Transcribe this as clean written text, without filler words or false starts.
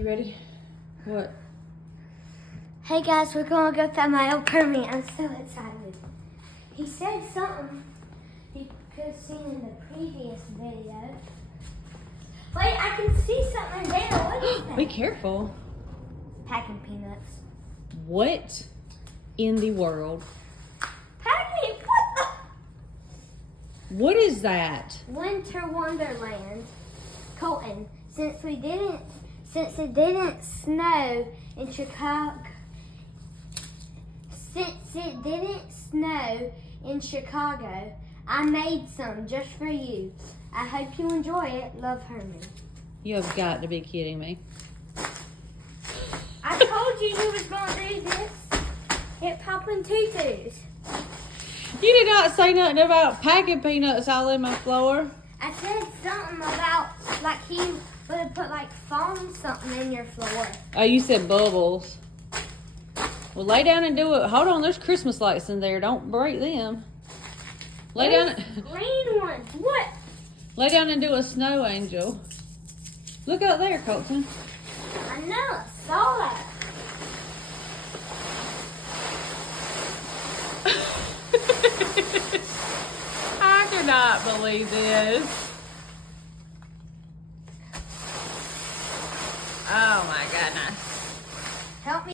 You ready? What? Hey guys, we're gonna go find my old Herme. I'm so excited. He said something you could have seen in the previous video. Wait, I can see something there. What is that? Be careful. Packing peanuts. What in the world? Packing? What What is that? the? Winter Wonderland. Colton, since it didn't snow in Chicago. Since it didn't snow in Chicago, I made some just for you. I hope you enjoy it. Love, Herme. You have got to be kidding me. I told you was going to do this. It popping tutus. You did not say nothing about packing peanuts all in my floor. I said something about like he would have put like foam something in your floor. Oh, you said bubbles. Well, lay down and do it. Hold on, there's Christmas lights in there. Don't break them. Lay down. Green ones. What? Lay down and do a snow angel. Look out there, Colton. I know. I saw that. I cannot believe this. Oh my goodness. Help me.